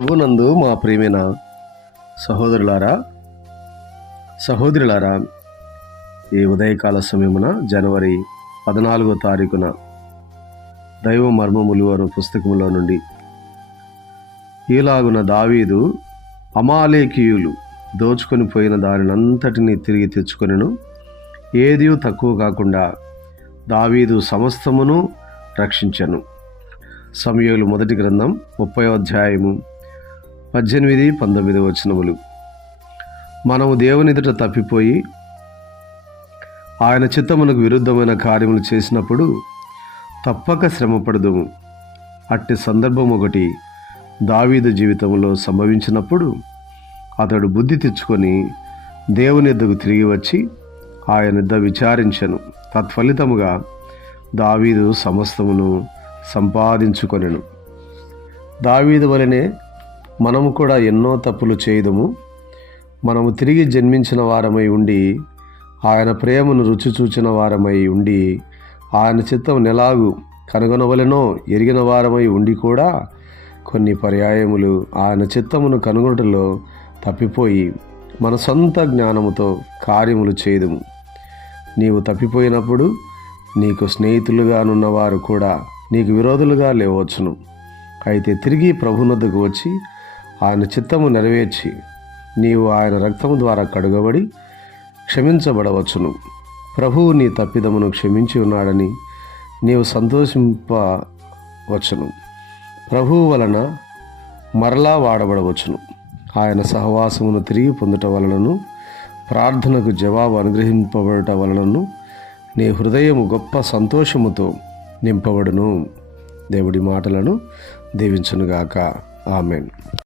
ప్రభునందు మా ప్రియమైన సహోదరులారా, ఈ ఉదయకాల సమయమున జనవరి 14వ తారీఖున దైవ మర్మములు అను పుస్తకంలో నుండి ఈలాగున దావీదు అమాలేకీయులు దోచుకొని పోయిన దానినంతటినీ తిరిగి తెచ్చుకొనెను. ఏదీ తక్కువ కాకుండా దావీదు సమస్తమును రక్షించెను. సమూయేలు మొదటి గ్రంథం 30వ అధ్యాయము 18-19 వచనములు. మనము దేవుని ఎదుట తప్పిపోయి ఆయన చిత్తమునకు విరుద్ధమైన కార్యములు చేసినప్పుడు తప్పక శ్రమపడదుము. అట్టి సందర్భం ఒకటి దావీదు జీవితంలో సంభవించినప్పుడు అతడు బుద్ధి తెచ్చుకొని దేవుని యొద్దకు తిరిగి వచ్చి ఆయన యొద్ద విచారించెను. తత్ఫలితముగా దావీదు సమస్తమును సంపాదించుకొనెను. దావీదు వలనే మనము కూడా ఎన్నో తప్పులు చేయదుము. మనము తిరిగి జన్మించిన వారమై ఉండి ఆయన ప్రేమను రుచి చూచిన వారమై ఉండి ఆయన చిత్తం ఎలాగూ కనుగొనవలెనో ఎరిగిన వారమై ఉండి కూడా కొన్ని పర్యాయములు ఆయన చిత్తమును కనుగొనటలో తప్పిపోయి మన సొంత జ్ఞానముతో కార్యములు చేయదుము. నీవు తప్పిపోయినప్పుడు నీకు స్నేహితులుగానున్నవారు కూడా నీకు విరోధులుగా లేవచ్చును. అయితే తిరిగి ప్రభువునొద్దకు వచ్చి ఆయన చిత్తము నెరవేర్చి నీవు ఆయన రక్తము ద్వారా కడుగబడి క్షమించబడవచ్చును. ప్రభువు నీ తప్పిదమును క్షమించి ఉన్నాడని నీవు సంతోషింపవచ్చును. ప్రభువు వలన మరలా వాడబడవచ్చును. ఆయన సహవాసమును తిరిగి పొందుట వలనను ప్రార్థనకు జవాబు అనుగ్రహింపబడట వలనను నీ హృదయము గొప్ప సంతోషముతో నింపబడును. దేవుడి మాటలను దీవించునుగాక. ఆమెన్.